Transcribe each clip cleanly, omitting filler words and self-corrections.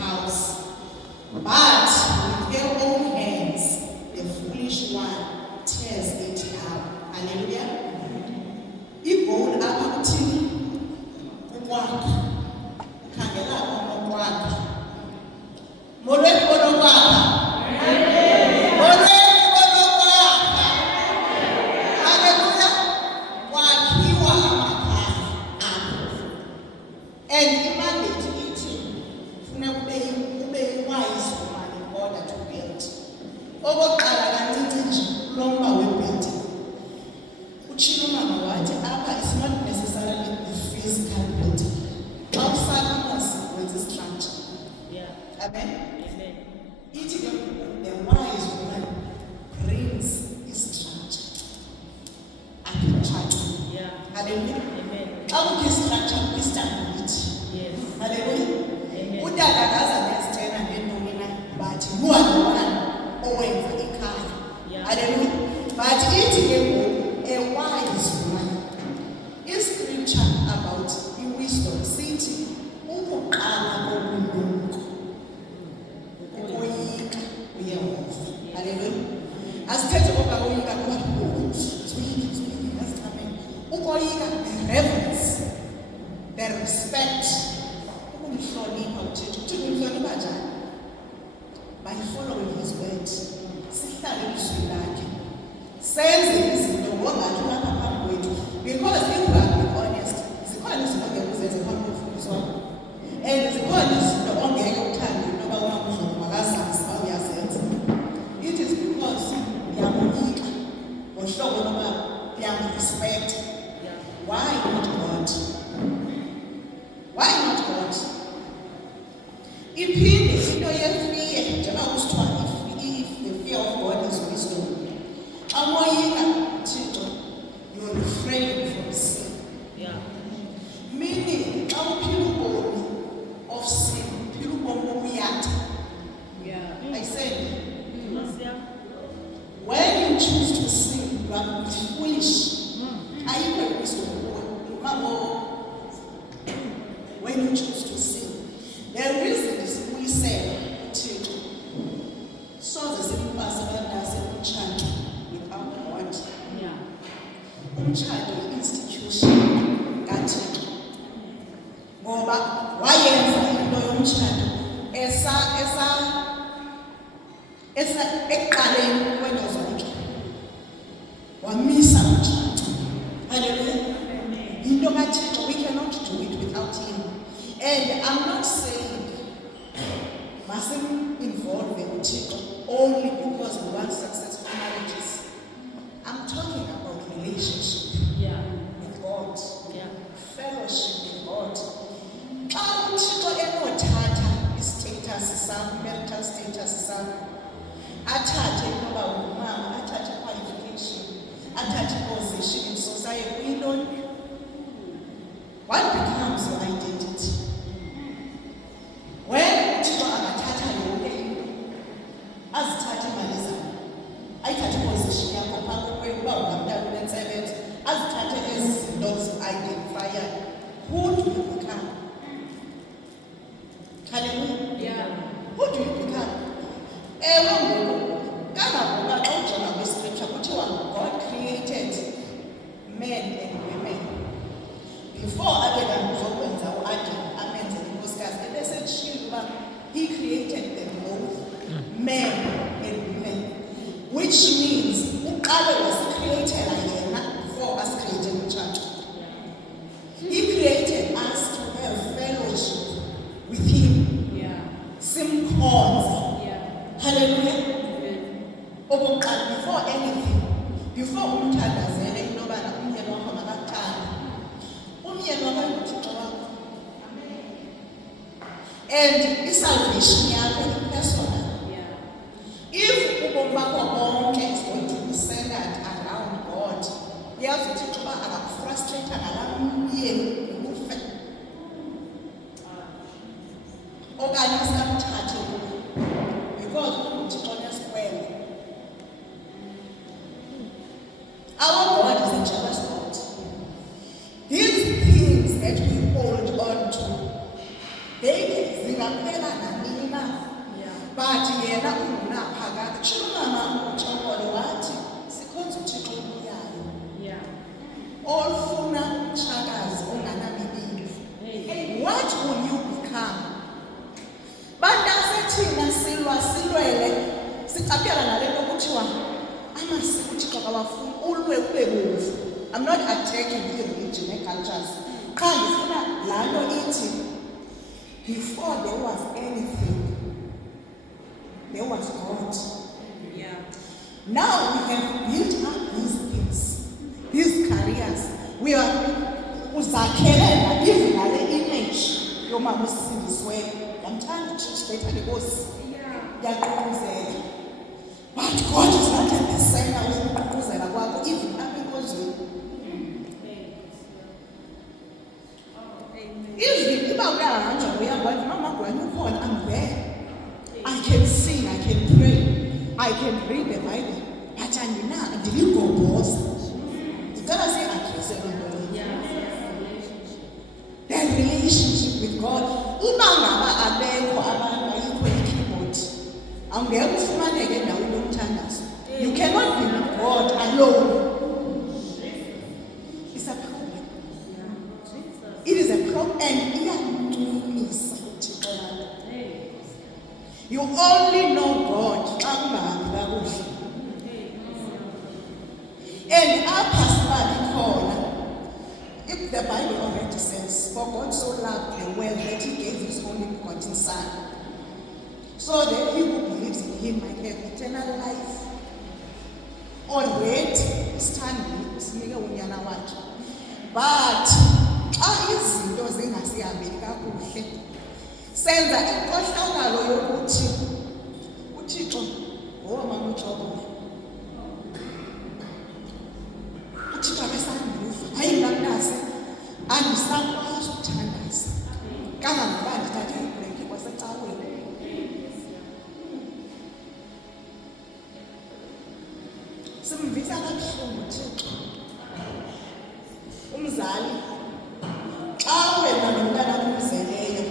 house. But with her own hands, the foolish one tears it down. Hallelujah. Igoal apha kuthini? Ukwakha. Ukhangela ukwakha. Molweni bonokwakha. Molweni bonokwakha. Hallelujah. Kwakhiwa amakhaya akho. And imandate ithi funeka ube wise in order to build. Okokuqala kancinci nje kulomba webhedi. Utshilo mama wathi apha is not necessarily the physical building. Xa usakha wenza structure. Yeah. Amen. Amen. Ithi ke the wise woman brings his structure. Akuthatha. Yeah. Hallelujah. Amen. Xa kukho structure kwi-stability. Yes. Hallelujah. Amen. Utata akaza nezitena ngeentoni na but nguwani owenza ikhaya. Yeah. Hallelujah. But ithi ke ngoku a wise woman. I-scripture about i-wisdom sithi ukuqala kobulumko ukoyika uyehova. Hallelujah. Asithethe ngoba ukoyika kuba soyika asichamele. Ukoyika the reverence, the respect, ukumhlonipha uThixo. uThixo umhlonipha njani? By following his word. Sihlale elizwini lakhe. Senze izinto ngongathi ulapha phambi kwethu. Because if we are being honest, zikhona izinto ongeke uzenze phambi komfundisi wakho. And zikhona izinto ongeke uthande noba umakuzoba makazazi uba uyazenza. It is because uyamoyika ngohlobo loba uyamrespect. Yeah. Why not God? Why not God? Iphinde into yefiye njengoba kusithiwa if the fear of God is wisdom. Xa umoyika uThixo, you refrain from sin. Yeah. Meaning, xa uphila ubomi of sin, uphila ubomi bobuyatha. Yeah. I said, Yeah. when you choose to sin, you are foolish. Ayikho wisdom kuwe. Mama, when you choose to sin, the reason is we say uThixo soze simpase abantase umtshato without God. Yeah. Umtshato yi-institution kaThixo. Ngoba wayenza into yomtshato ekuqaleni kwento zonke. Wamisa umtshato. Hallelujah. Into kaThixo, we cannot do it without him. And I'm not saying must involve uThixo only because we want successful marriages. I'm talking about relationship Yeah. with God, Yeah. fellowship with God. Xa uThixo enothatha i-status sakho, marital status sakho, athathe inoba ungumama, athathe qualification, athathe position in society, kuyintoni? What becomes your identity? When uThixo angathatha yonke into, azithathe imali zakho, ayithathe iposition yakho phambi kwenu uba ungamntana unentsebenzo, azithathe ezi zinto zi-identifyayo, who do you become? Hallelujah. Yeah. Who do you become? Ewe ngoku, kangangoba xa ujonga kwi-scripture kuthiwa God created men and women. Before Adam uzokwenza u-Adam amenze inkosikazi, ebesetshilo uba he created them both, men and women. Which means uqale wasikriyethela yena before asikriyethe umtshato. He created us to have fellowship with him. Yeah. Simkhonze. Yeah. Hallelujah. Amen. Okokuqala, before anything, before umthandazele into yobana umyeni wakho makakuthande, umyeni wakho nguThixo wakho. And i-salvation yakho i-personal. Yeah. If ubomi bakho bonke is going to be centered around God, uyazi uThixo uba akakufrustrate ngalaa myeni ufe. Okanye asikamthathe kuwe because unguThixo onesikwele. Our God is a jealous God. These things that we hold on to, they zingaphela nini yena ungunaphakade. Tsho umama uTshokolo wathi sikhonza uThixo obuyayo. Yeah. Ofuna umtshakazi onganamibili. What will you become? Bantasethina silwele sicapela nalento kuthiwa amasiko uThixo kawafuni ulwe ube bovu. I'm not attacking i-religion cultures. Qha ndifuna laa nto ithi before there was anything, there was God. Yeah. Now we have built up these things, these careers. We are uzakhelela even nale image yomama usindisiweyo. Yamthanda uThixo bethande Nkosi. Yaququzela. But God is not at the center of ukuququzela kwakho even apha enkozweni. Even uba uyahamba uyakwazi mama gwani ukhona, I'm there. I can sing, I can pray, I can read the Bible, but andinigobhoza. Ndicela si-addresse loo nto leyo. The relationship with God. Uba ngaba abekho abantu ayikho i-keyboard, awungeke ufumaneke endaweni yomthandazo. You cannot be with God alone. It's a problem. It is a problem, and iyancumisa uThixo wakho. You only know God xa ungahambi kakuhle. And apha sibali khona, if the Bible already says, for God so loved the world that he gave his only begotten Son, so that he who believes in him might have eternal life. Already sithandile sinike unyana wakhe. But xa izinto zingasihambeli kakuhle, senza inkohlakalo yokuthi uThixo ngowamama uJobe. uThixo akasandiva. Hayi ngamnase andisakwazi ukuthandaza. Kangangoba ndithathe ibreak kwasecaweni. Simvisa kabuhlungu uThixo. Umzali xa wena nomntana kumzeleyo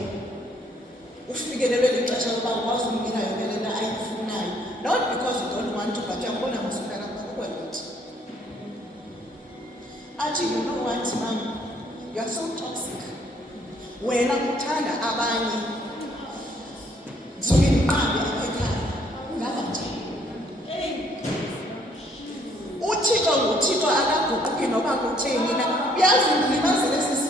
ufikelelwe lixesha loba ukwazi umnika yonke le nto ayifunayo, not because you don't want to, but uyabona masumntana wakho kwelithi athi, you know what mom, you are so toxic. Wena uthanda abanye zonke niqambe apha ekhaya ngava njani? uThixo nguThixo akaguquki noba kutheni na. Uyazi undilimazile sisi,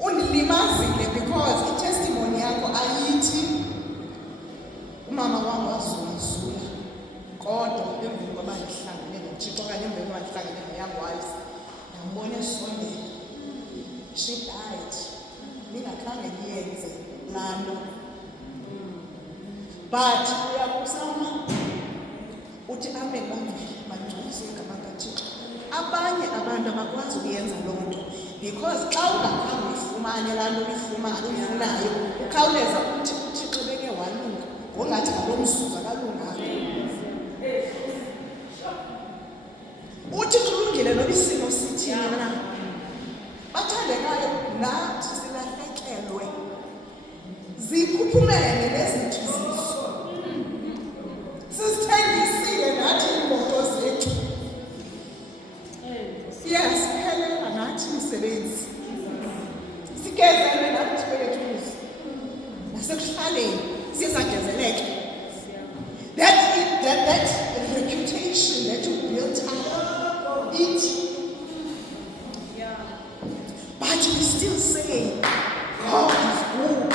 undilimazile because i-testimony yakho ayithi umama wam wazulazula, kodwa emveni koba ndihlangane noThixo okanye emveni koba ndihlangane no-young wives ndambona esondela. She died. Ningakhange niyenze laa nto. But uyakusama uthi amen mangcwaliswe igama kaThixo. Abanye abantu abakwazi ukuyenza loo nto because xa ungakhange uyifumane laa nto uyifunayo ukhawuleza uthi uThixo beke walunga ngongathi ngaloo mzuzu akalunganga. uThixo ulungile noba isimo sithini na. Bathandekayo nathi silahlekelwe zikhuphumele nezinto zizo. Sisithengisile nathi iimoto zethu. Siyasiphelela nathi imisebenzi. Sigezele nathi bethuzi. Nasekuhlaleni sizagezeleke. That reputation that you built up, but we still say, God is good.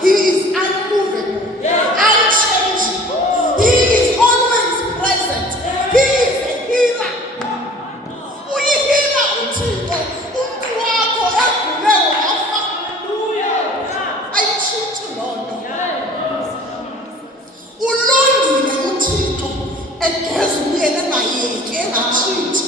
He is unmovable, unchanging. He is always present. He is a healer. Uyihila uThixo, umntu wakho egule wafa. Ayitshintshi loo nto. Ulungile uThixo egeza umyeni engayeki engatshintshi.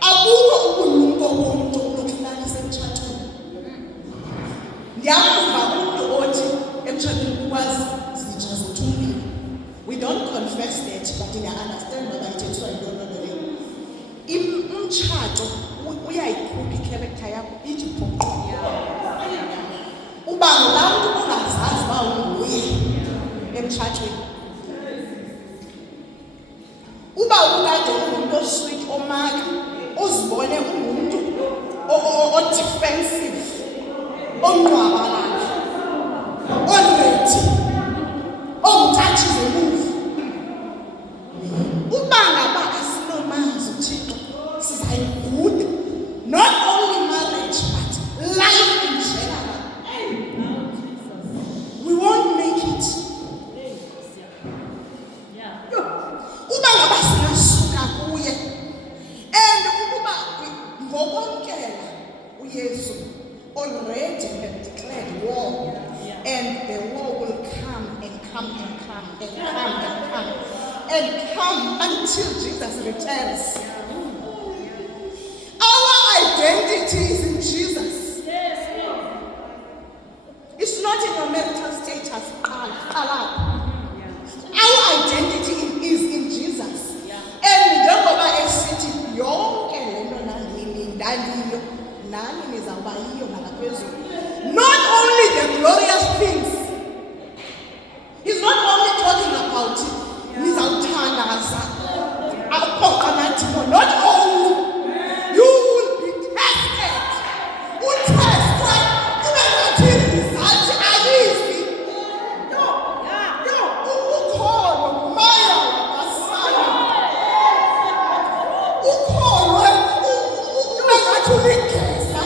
Akukho ubulumko bomntu obuhlalisa emtshatweni. Ndiyamuva umntu othi emtshatweni ukwazi zitsha zothulile. We don't confess that, but I understand whether ithethiswa yintoni loo nto leyo. umtshato uyayikhupha i-character yakho ithi phoqo. Uba ngulaa mntu ungazazi uba unguye emtshatweni. Uba ukade ungumntu osweet omaka, uzibone ungumntu o-defensive, onqwabalayo, onready, onguthatha izemuva. Uba ngaba asinomazi uThixo, sizayiguda. Not only marriage, but life in general. We won't make it. Uba ngaba singasuka kuye, and ukuba ngokwamkela uYesu already have declared war, and the war will come and come and come and come and come and come until Jesus returns. Our identity is in Jesus. It's not in your marital status. Our identity is in Jesus. And njengoba esithi yonke lento nangini ndaliyo nani nizawuba yiyo ngaphezulu. Not only the glorious things. He's not only talking about nizawuthandaza aphoqa nathimo. Not only. You will be tested. Utestwe kube ngathi izathi ayizi. Ukholo ngumaya wabasana. Ukholo kube ngathi uligeza.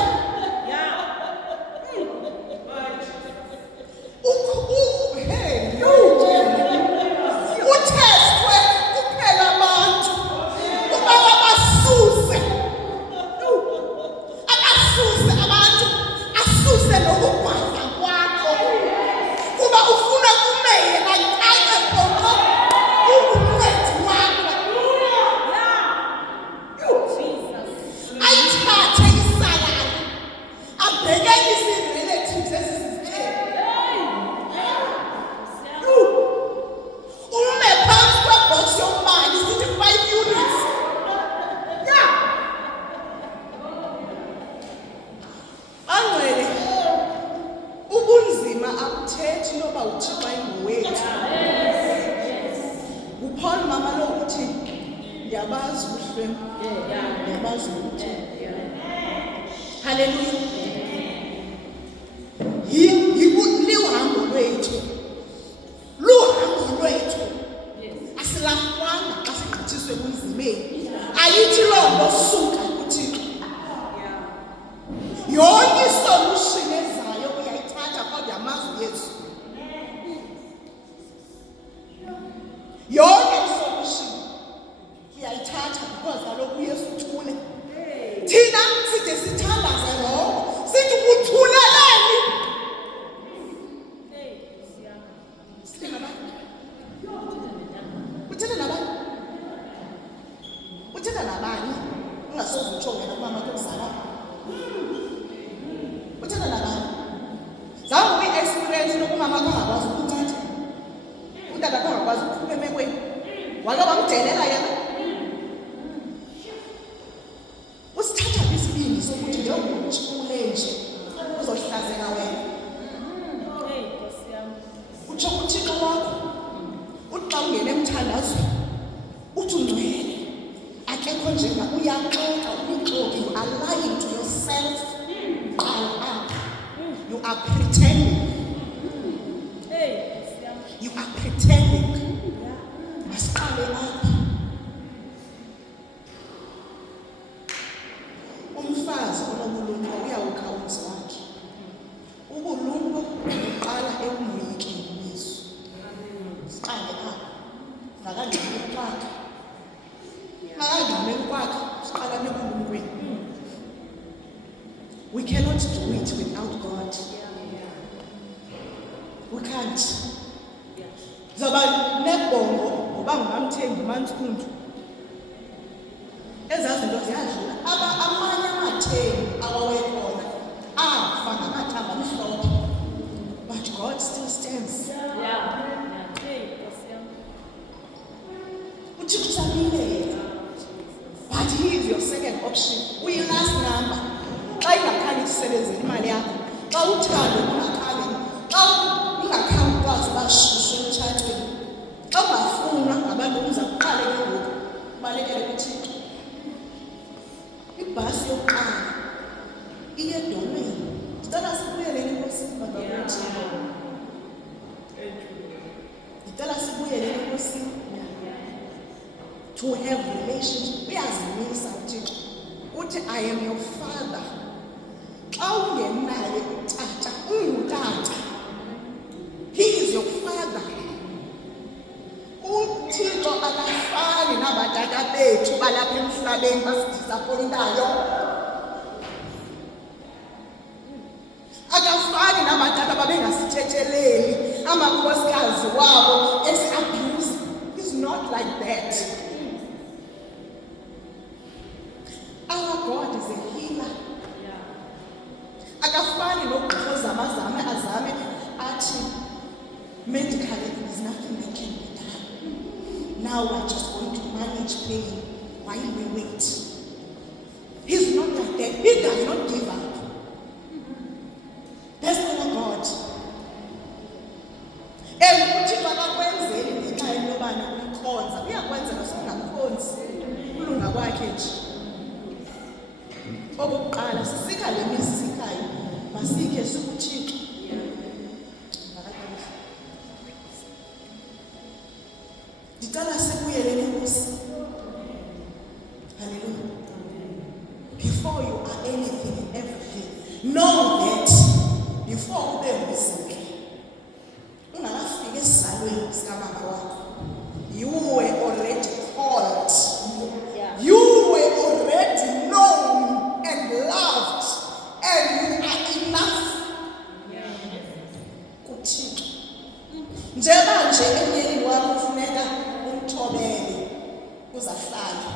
Utestwe kuphela abantu. Uba abasuse abantu, asuse nokubhadla kwakho. Kuba ufuna kumeye bathathe khona ungumncedi wakho. Ayithathe isalari, abhekelise ii-relatives ezizitshele. Ume phansi kwebox yombane sithi 5 units. Angcwele, ubunzima abuthethi noba uThixo engowethu. Uphona mama lo uthi ndiyabazi uhlwem, ndiyabazi ukuthi. Hallelujah. Lihambo lwethu. Luhambo lwethu. Asilahlwanga xa sigqithiswe bunzimeni. Ayithi loo nto suka kuThixo. Yonke isolution ezayo uyayithatha kodwa amazi uYesu. Yonke isolution uyayithatha because kaloku uYesu uthule. Thina side sithandaze rongo, sithi uthuleleni. Uthetha nabani? Uthetha nabani? Ungasoze uthonge kumama kumzala. Uthetha nabani? Zange uyi-experience lokumama angakwazi ukunceda. Utata angakwazi ukuphuma emekweni. Wake wamdelela yena. Usithatha isibindi sokuthi njengomtshule nje uzohlazeka wena. Utsho kuThixo wakho. Uthi xa ungena emthandazweni uthi ungcwele. Akekho njenga uyaxoka uyixoki. You are lying to yourself. You are pretending. You are pretending. Masiqale apha. Umfazi onobulumko uyawukha umzi wakhe. Ubulumko buqala ekumyekeni uYesu. Siqale apha. Makangcameli kwakhe. Makangcameli kwakhe. Siqala nebulumkweni. We cannot do it without God. We can't. Zoba nebhongo ngoba ngingamthembi uMaNtsundu. Ezazinto ziyadlula. Amanye amathembu awawekhona afa ngamathamba amhlophe. But God still stands. Uthixo usamile. But he is your second option. Uyi-last number. Xa ingakhange isebenzele imali yakho, xa uthando ungakhange, xa ungakhange ukwazi uba shushu emtshatweni, xa ungafunwa ngabantu uza kuqale ke ngoku ubalekele kuThixo. Ibhasi yokuqala iye edolweni. Ndicela sibuyelele enkosini babakuthi. Ndicela sibuyelele enkosini. To have relationship. Uyazimisa uThixo. Uthi I am your father. Xa ungenaye utata, ungutata. He is your father. uThixo akafani nabatata bethu balapha emhlabeni basidisappointayo. Akafani nabatata babengasithetheleli amakhosikazi wabo esi-abuse. He's not like that. Our God is a healer. Akafani nogqirha ozamazame azame athi medically there is nothing that can be done. Now we're just going to manage pain while we wait. He's not like that. He does not give up. That's our God. uThixo akakwenzeli ngenxa yentobana umkhonza. Uyakwenzela singamkhonzi kulunga kwakhe nje. Okokuqala sisika le mizi sikayo masike sikuThixo. Ndicela sibuyelele enkosini. Hallelujah. Before you are anything and everything, know that before ube ngumzimba ungakafika esizalweni sikamama wakho, you were already called. You were already known and loved, and you are enough. kuThixo. Njengoba nje emyeni wakho ufuneka umthobele uzahlala.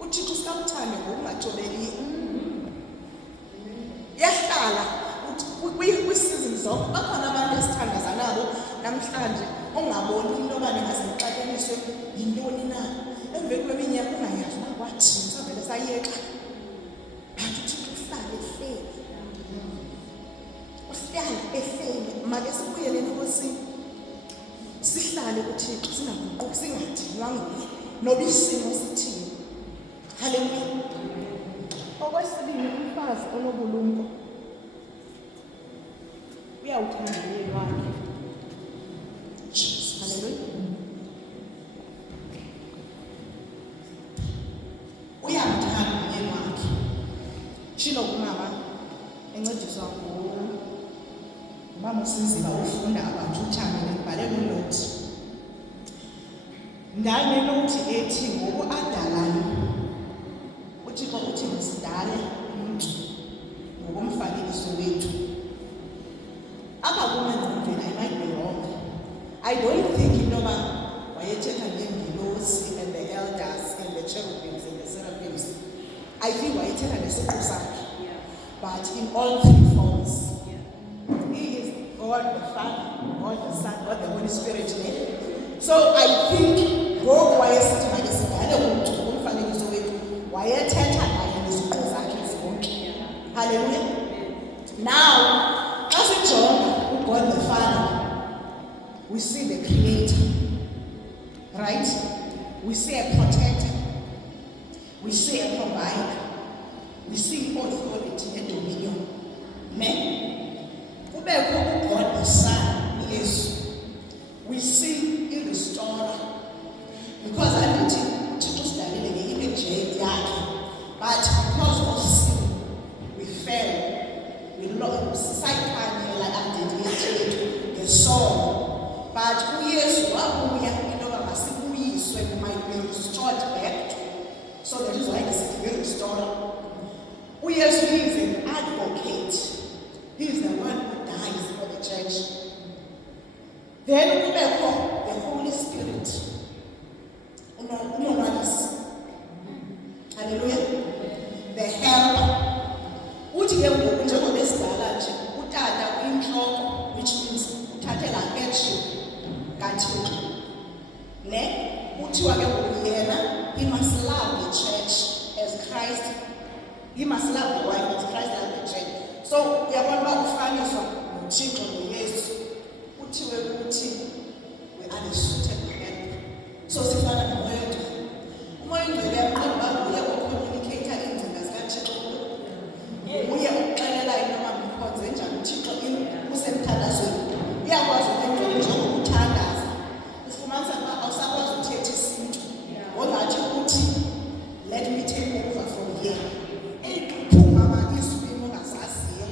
uThixo sikamthande ngokungathobeliyo. Yahlala kwi-season zonke. Bakhona abantu esithandaza nabo namhlanje ongaboni into yoba ningaze nixakeniswe yintoni na. Emveni kweminyaka ungayazi uba kwathini, savele sayeka. But uThixo uhlale ehleli. Uhlale ehleli. Make sibuyelele enkosini. Sihlale kuThixo singaguquki singadinwa nguye noba isimo sithini. Hallelujah. Okwesibini, umfazi onobulumko uyawuthanda umyeni wakhe. Hallelujah. Uyamthanda umyeni wakhe. Shilo kumama encediswa ngumama uSinziba ufunda abathutshane ngibhalele unothi. Ndanenothi ethi ngoku adalayo uThixo uthi msidale umuntu ngokomfanekiso wethu. Apha kumenzimvela I might be wrong. I don't think intoba wayethetha ngengilosi and the elders and the cherubims and the seraphims. I think wayethetha ngesiqu sakhe. But in all three forms. He is God the Father, God the Son, God the Holy Spirit. So I think ngoku wayesithi makesidale umuntu ngomfanekiso wethu wayethetha naye ngeziqu zakhe zonke. Hallelujah. Now, as we join God the Father, we see the Creator, right? We see a protector, we see a provider, we see authority and dominion. Kubekho God the Son, yes, we see a restorer, because I didn't Thixo sidalile nge-image yakhe, but because of sin, we fell. We lost sayikhanyela identity ngesono. But uYesu wabuya intoba masibuyiswe, we might be restored back to. So that is why this is restored. uYesu, he is an advocate. He is the one who dies for the church. Then kubekho the Holy Spirit. Umonwabisi. Hallelujah. The helper. Uthi ke ngoku njengoba esidala nje utata uyinhloko, which means uthathela action kaThixo. Uthiwa ke ngoku yena he must love the church as Christ, he must love the wife as Christ loved the church. So uyabona uba ufaniswa noThixo noYesu kuthiwe ukuthi we are the suitable helper. So sifana nomoya ongcwele. Umoya ongcwele uyaqonda uba nguye ocommunicator iingcinga zikaThixo kuwe. Uye ukuxelelayo noma mkhonze njani uThixo usemthandazweni. Uyakwazi ukwenza njengokuthandaza. Ufumanisa uba awusakwazi ukuthetha isiNtu. Ongathi ukuthi let me take over from here. Phuma amazwi ongazaziyo.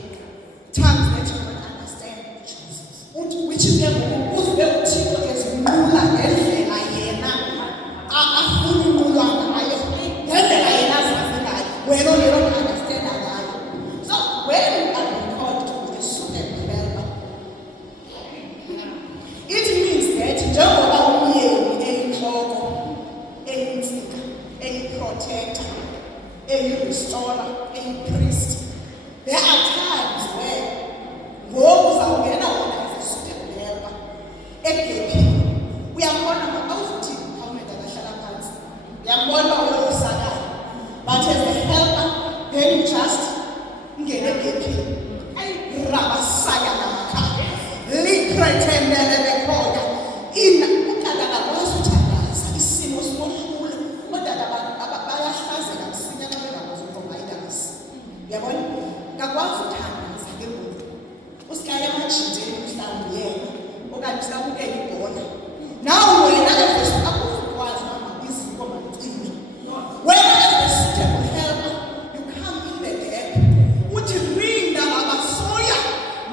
Tongues that you don't understand. Which is uzube uThixo ezinqula ngendlela yena afuna unqulwa ngayo. Ngendlela yena azazi ngayo. Wena ongeke understand ngayo. So when you are called to be a suitable helper, it means that njengoba umyeni eyinhloko, eyinsika, eyiprotector, eyi-restorer, eyi-priest, there are times where ngoku uzawungena wona as a suitable helper egephini. Uyambona awuzuthi khawumeda kahlala phansi. Uyambona uyosakala. But as a helper, then you just ngene egephini. Rabasaya namakhaya. Likretembele bekhona. Utata akakwazi uthandaza. Isimo simohlula. Odata bayahlazeka msinya xa bengakwazi ukuprovide. Uyabona? Akakwazi uthandaza ke ngoku. Usikaya emajiteni mhlawumbi yena okanye usabukela ibhola. Nawe wena akuzukwazi noma iziko malicime. Wena as a suitable helper, you come in the gap. Uthi rinda abasoya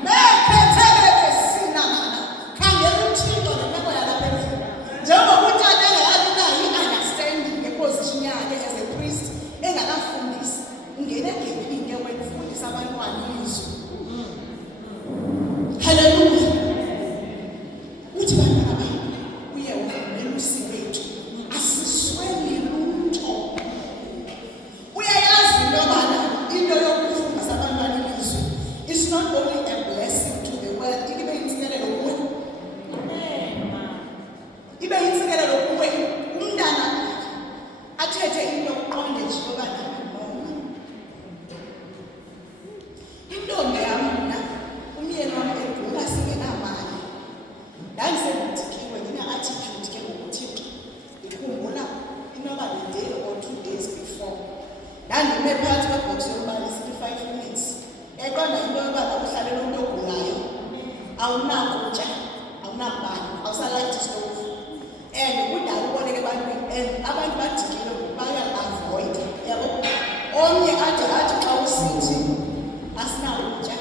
mekhethelele sina mana. Khangela uThixo nemeko yalapha endlini. Njengoba utata engakabi i-understanding ngeposition yakhe as a priest engakafundisi. Ungene egephini ke wena ufundisa abantwana izwi. Hallelujah. Uthi bantwana bami uye umelusi wethu asisweli lutho. Uyayazi into yobana into yokufundisa abantwana izwi is not only a blessing to the world, ibe yintsikelelo kuwe. Ibe yintsikelelo kuwe. Umntana athethe into uqonde nje yobana intombi yam mna umyeni wam egula singenamali. Ndandisendidikiwe ndine-attitude ke ngokuThixo. Ndikhumbula inoba le-day or 2 days before ndandime phantsi kwebhoksi yokubalisa i-5 minutes. Yaqonda into yobana uhlalela umntu ogulayo awunakutya, awunambane, awusalayiti stove. And kudala uboneke ebantwini and abantu badikile baya-avoida. Yabo omnye ade athi xa usithi asinakutya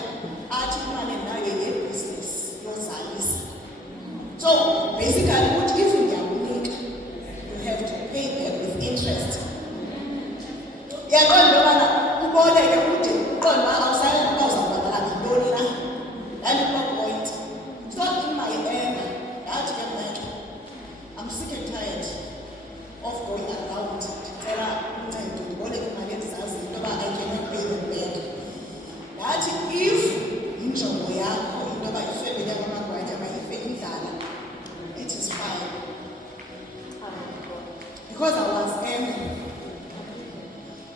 athi imali nayo yebhizinesi yozalisa. So basically ukuthi if ndiyakunika you have to pay back with interest. Yaqonda yobana uboleke ude uqonda uba awusayazi uba uzawubhatala ngantoni na. Ndandikulo point. So in my end ndathi ke mna I'm sick and tired of going around ndicela uncedo ndiboleke imali endizazi into yoba I cannot pay them back. Ndathi if injongo yakho into yoba ifemeli yakwamagwatya mayife indlala, it is fine. Because I was angry.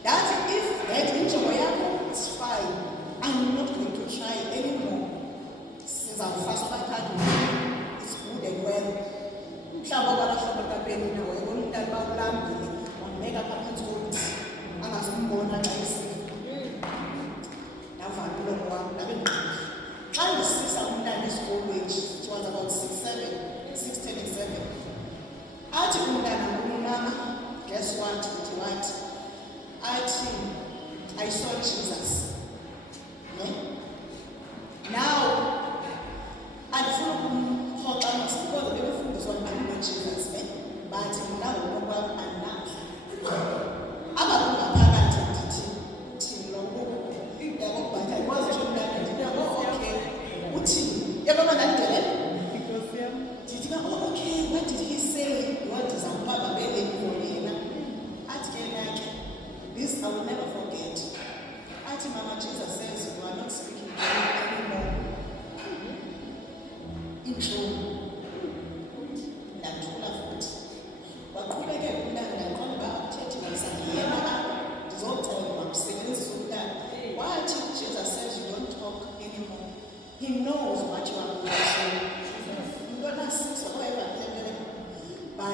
That if that injongo yakho is fine, I'm not going to try anymore. Since I'm fast abathathu, it's good and well. Mhlawumbi abalahlobo kapeni nawo yibona umntana bawulambile wambeka phakathi kokuthi angazumbona xa esifa. Ndavala umlomo wami ndabe ndiqala. Xa ndisisa umntana esikolweni, it was about 6:37. Athi umntana kumama, guess what? Uthi what? Athi, I saw Jesus. Yeah? Now, andifuna ukumrhoxa because bebefundiswa ngalo Jesus, but mna ngokwam andinamdla. Abakungaphakathi ndithi uthini lo yabo but I wasn't sure that ndithi okay uthini yabona ndandidelela ndithi okay what did he say what is ababa bele yena athi ke nakhe this I will never forget. Athi mama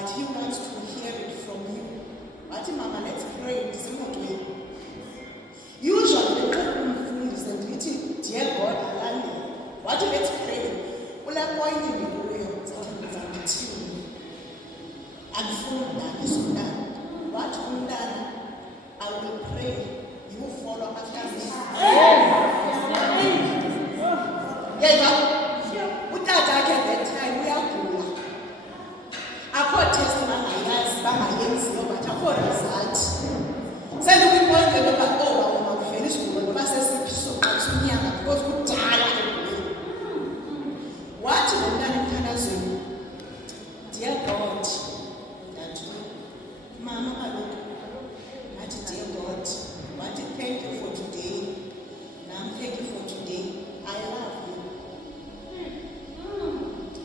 but he wants to hear it from you. Wathi mama, let's pray. Ndisemotweni. Usually the umfundisi ndithi, dear God, alandele. Wathi let's pray. Kulaa point ndikuyo ndizawuthini. Andifuni isumntana. Wathi umntana, I will pray. You will follow after me. Yeka. Utata ke that time uyagula. Akho test bangayazi bangayenziyo but akho result. Sendikuyiphonje ngoba makuvela isigulo ngoba sesiphiso xa unyanga because kudala eguleni. Wathi lo mntana emthandazweni, dear God, mama kaloku, wathi dear God, wathi thank you for today. Nam thank you for today. I love you.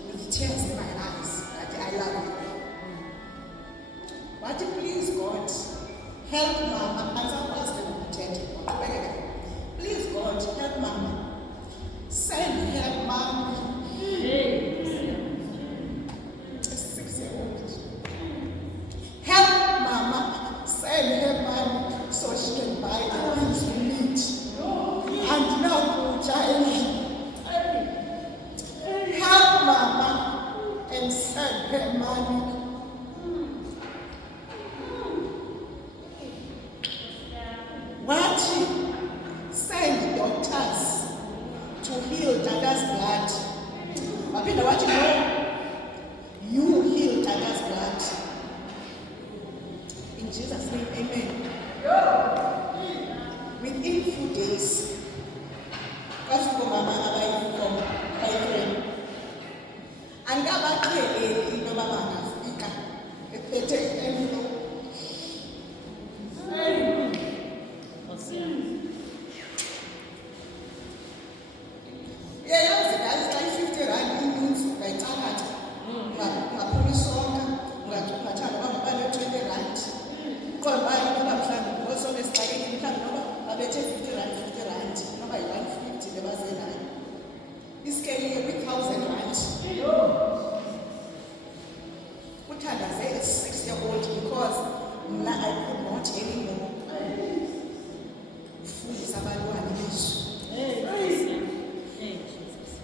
With tears in my eyes, that I love you. Wathi please God, help mama. Please God, help mama. Send help mama. 6-year-old. Help mama. Send her money so she can buy the things we need. And now, child, help mama and send her money. What? Send doctors to heal Dada's blood. Wapenda what you know? You heal Dada's blood. In Jesus' name, amen. Within few days, kwafika mama abayi from Ukraine. Angabaqheleli into baba ngafika ephethe envelope. Yazi guys, like 50 rand inunzi ungayithatha. Ngaphuma isonka, ungaphathana bangabale 20 rand. Kodwa ngoba mhlawumbe ngosonke sixakeke mhlawumbe ngoba babethe 50 rand, ngoba yi-150 lebazenayo. Iskele kwi-1,000 rand. Uthandaze a 6-year-old because mna I could not anymore. Ufundisa abantwana bezwi.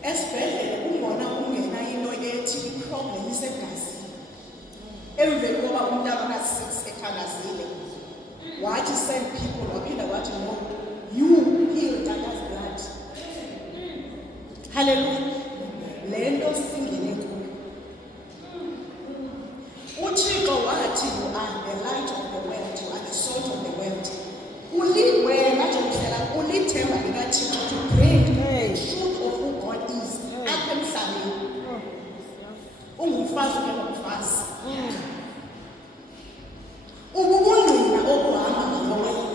Esibhedlele ungona ungena into ethi i-problem isegazini. Emveni koba umntana ka-6 ethandazile, wathi send people, waphinda wathi no, you heal Dada's blood. Hallelujah. Le nto singene kuyo. UThixo wathi you are the light of the world, you are the salt of the world. Wena njengomhlala ulithemba likaThixo to bring the truth of who God is apha emhlabeni. Ungumfazi ungumfazi. Ubungqina obuhamba ngayo.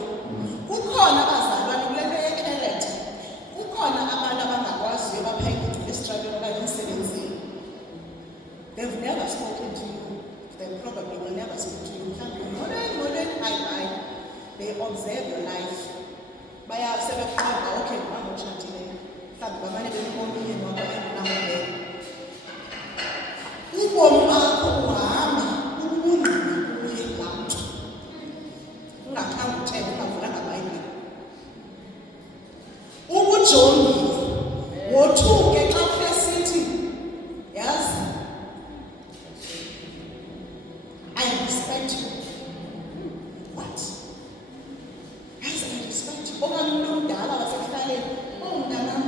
Kukhona abazalwane kule nto yekhelethe. Kukhona abantu abangakwaziyo baphayinto estruggle okanye emsebenzini. They've never spoken to you. They probably will never speak to you. Modern, hi. They observe your life. Bayasebefunda okay mama utshatile. Mhlawumbe bamane bemkhomile noba enamabele. Ubomi bakho uhamba ubungqina kuye lamntu. Ungakhange uthenge ungavulanga iBhayibhile. Ukujongile wothuke xa ufesithi yazi I respect you. What? Yes, I respect you. Okanye umuntu omdala wasekuhlaleni, mntanam,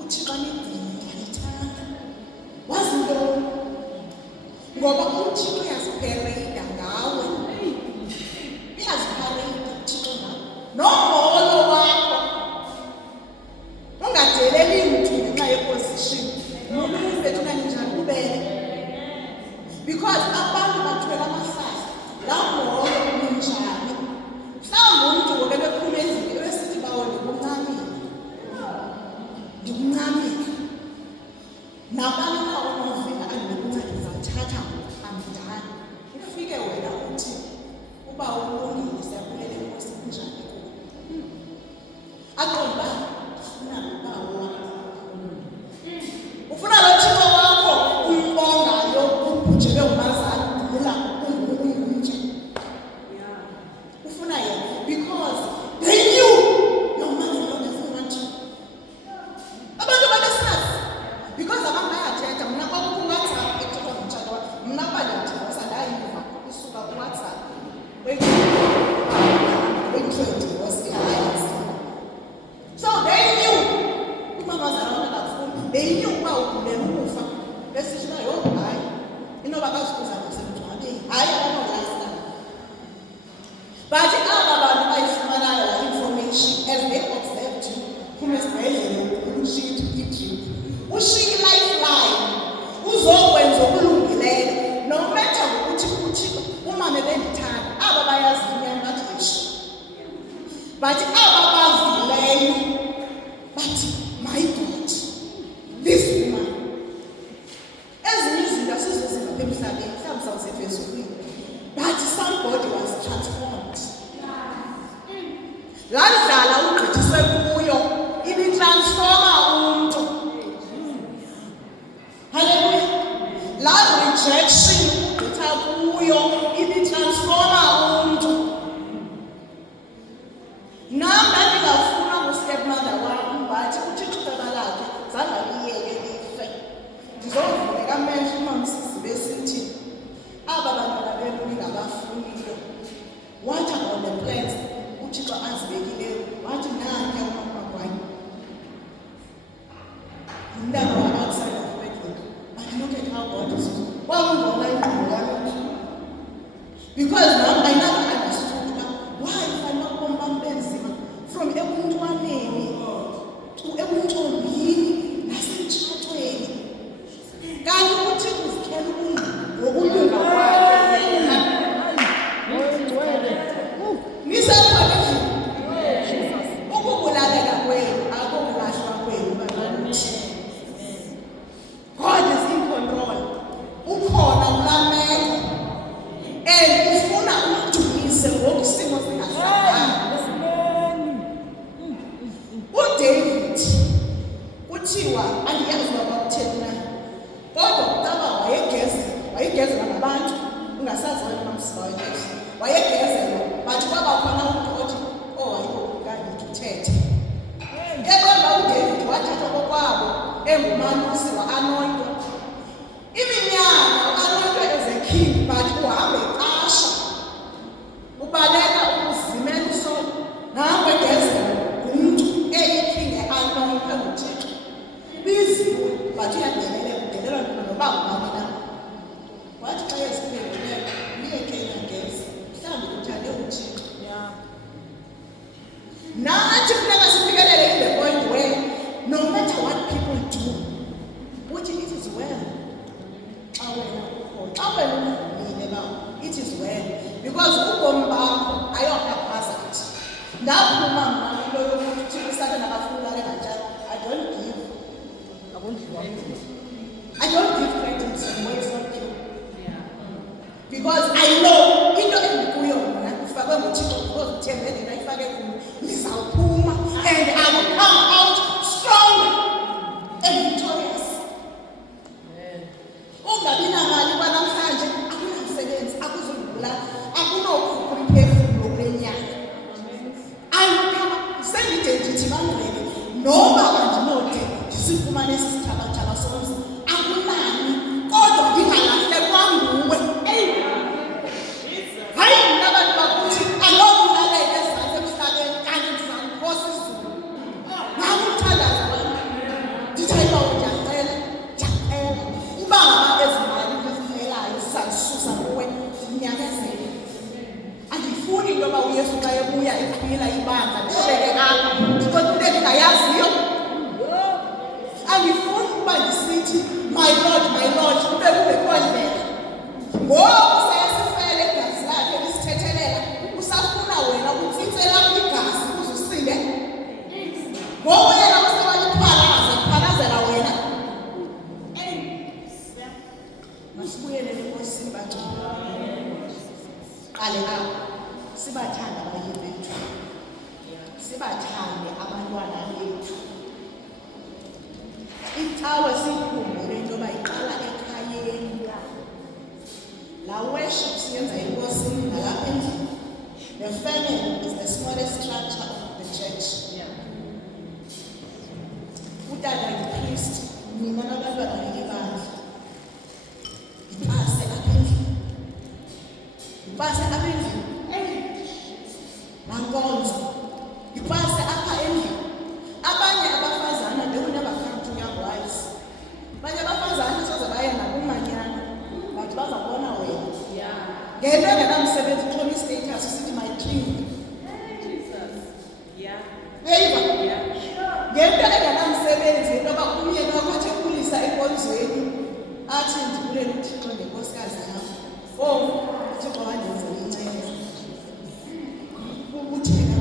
uThixo anidini ndiyalithanda. Wazi ntoni? Ngoba uThixo uyaziphereyida ngawe. Uyaziphereyida uThixo ngawe. Nomolo wakho. Ungadeleli mntu ngenxa yeposition. Nomulu bethu nanjani kubele. Because abantu bathwele amahlahla. Laa molo unjani. Mhlawumbe umntu ngoba bephuma endlini ebesithi bawo ndikuncamile. Nabani na onovela andinokunceda ndizawuthatha amdala. Ufike wena uthi uba ulungile siyabulela enkosi kunjani kuwe. Aqonda ufuna nobawo wakho. Ufuna lo Thixo wakho umbongayo ubhujele umazali ugula hayi abanolasta. But aba bantu bayifumanayo la information as they observed you kuma esibhedlela ushiye iDrip, ushiye iLifeline uzokwenza okulungileyo no matter ukuthi uThixo uma bebendithanda aba bayazi inyama bathi eish. But aba bavileyo bathi my God, this woman ezinye izinto asizoziva emhlabeni mhlawumbe sawuzefezulwini, but somebody was transformed. Laa ndlala ugqithiswe kuyo ibitransforma umntu. Hallelujah. Laa rejection ugqitha kuyo ibitransforma umntu. Nam ndandingafuna ngustepmother wam, but uThixo iceba lakhe zange aliyeke life. Ndizovuleka amehlo umamsisi besithi aba bantwana benu ningabafuniyo. What about the plans uThixo azibekileyo? Wathi nanke umama kwami. Umntana wa-outside of wedlock. But look at how God is. Kwakungona ingqondo yami. Because now I never understood why ufana ubomi bam benzima from ebuntwaneni to ebuntombini nasemtshatweni. Kanti uThixo uzikhela ngokulunga kwakhe. Nisekhona ukubulalela kwenu akukulahlwa kwenu bakithi. God is in control. Ukhona ulamela and ufuna umdumise ngokusimo singahlangani. uDavid kuthiwa andiyazi noba kutheni na, kodwa kucaba wayegezela ngabantu ungasazi wena mamsika wayegezela wayegezelwa, but kwaba khona umntu othi owayekukandida uthethe. Eqonda uDavid wathathwa kokwabo engumalusi wa-anointwa iminyaka u-anointwe as a king, but uhambe eqasha ubaleka ukuzimela usono nawe egezela umntu eyiking e-anointwe nguThixo biziwe, but uyandelelwa noba ngubani na. Wathi xa eziphenduleyo uyekenya ngeza mhlawumbi uthande uThixo. Nathi funeka sifikelele in the point where no matter what people do, uthi it is well. Xa wena ukhona, xa wena uvumile ba it is well, because ubomi bakho ayohaphazard. Ndaphuma mna into yokuthi uSathane akafuna enganjalo. I don't give credit when it's not true. Because I know into endikuyo mna ufakwe nguThixo because uthembele into ayifake kuyo ndizawuphuma and I will come out strong and victorious. Ungabi namali kwanamhlanje, akunamsebenzi, akuzundibulala, akunokhupha umphefumlo kule nyanga. Sendide ndithi bangcwele noba andinode ndisifumane esi sithabathaba somzi akunani, kodwa ndingalahlekwa nguwe. Hayi mna abantu bakuthi alokulaleka ezantsi emhlabeni kanti ndizamkhosa izulu. Nakumthandaza wami ndithayi uba ndiyacela uba ngaba ezimali ezivelayo zizandisusa kuwe ndinyamezele. Andifuni into yoba uYesu xa ebuya eqhwila ibandla ndishiyeke apha ndiqonda into endingayaziyo. Andifuni ukuba ndisithi my Lord kube kungekho ndlela. Ngoku sayasifele igazi lakhe lisithethelela, usafuna wena utsitsela kwigazi ukuze usinde. Ngoku yena usewaliphalaza wena. Masibuyele enkosini bangcwele. Qale apha sibathanda abayeni bethu, sibathande abantwana bethu. Icawe sikhumbule into yoba iqala ekhayeni. La worship siyenza enkosini nalapha endlini. The family is the smallest structure of the church. Utata yi-priest, nina nabantwana belibandla. Ipase apha endlini. Ipase apha endlini. Nankonzo. Ipase apha endlini. Abanye abafazana they will never come to young wives. Abanye abafazana soze baye nakumanyana, but bazabona wena. ngento engenamsebenzi uthole istatus sithi my king. Jesus. Yeah. Uyayiva? Yeah. Ngento engenamsebenzi into yoba umyeni wakho athi ekhulisa enkonzweni athi ndibulela uThixo ngenkosikazi yam. Oh, uThixo wandenzela inceba. Uthena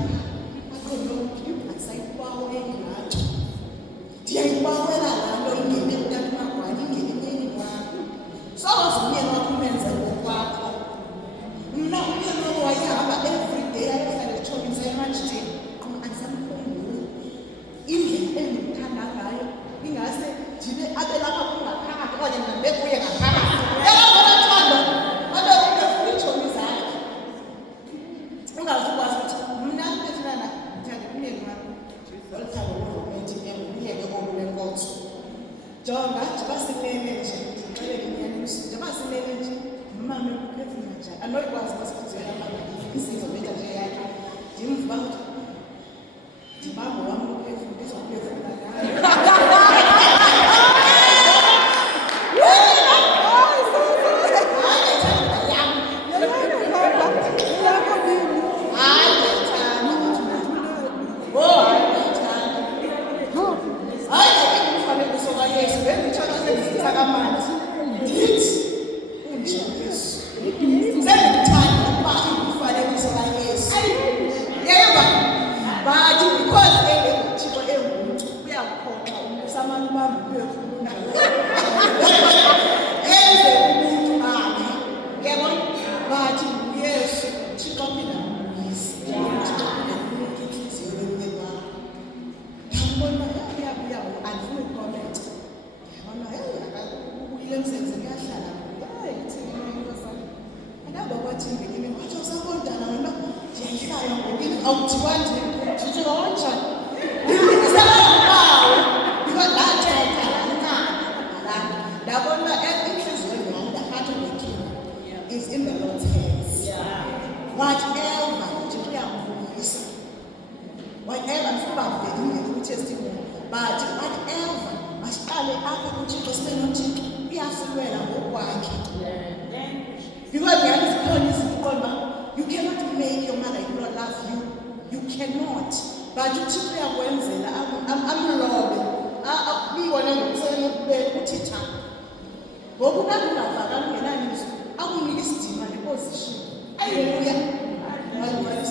aqonde ukuthi akusayibawo engathi ndiyayibawela laa nto ingene emntakwakhe ingene emyeni wakho. Soze umyeni wakho umenze ngokwakho. Mna umyeni wakho wayehamba every day ayohlala etshomi ematshiteni andisamkhumbuli indlela endimthanda ngayo ingase ndibe abe lapha kungaphakathi okanye ndihambe kuye ngaphakathi yalabonathanda abe ungefuna iitshomi zakhe ungazukwazi ukuthi mna esinana ndithanda umyeni wakho oluthando loromantic uyeke olu lenkonzo jonga njengoba sinene nje ndixelele inyaniso njengoba sinene nje umama ukuphefumla njani anokwazi basifuzela isizo beta nje yakhe ndimva ndibambo wam ukuphefumla izokuphefumla ngayo is in the Lord's hands. Whatever, whatever, testimony, but whatever, masiqale apha kuThixo sibe noThixo uyasilwela ngokwakhe. Because there is you cannot make your mother-in-law love you. You cannot. But uThixo uyakwenzela amlobe akubona ngokusebenza uThixo. Ngoku nakungavakala ungenaniso akunika isidima neposition. Hallelujah. Hallelujah.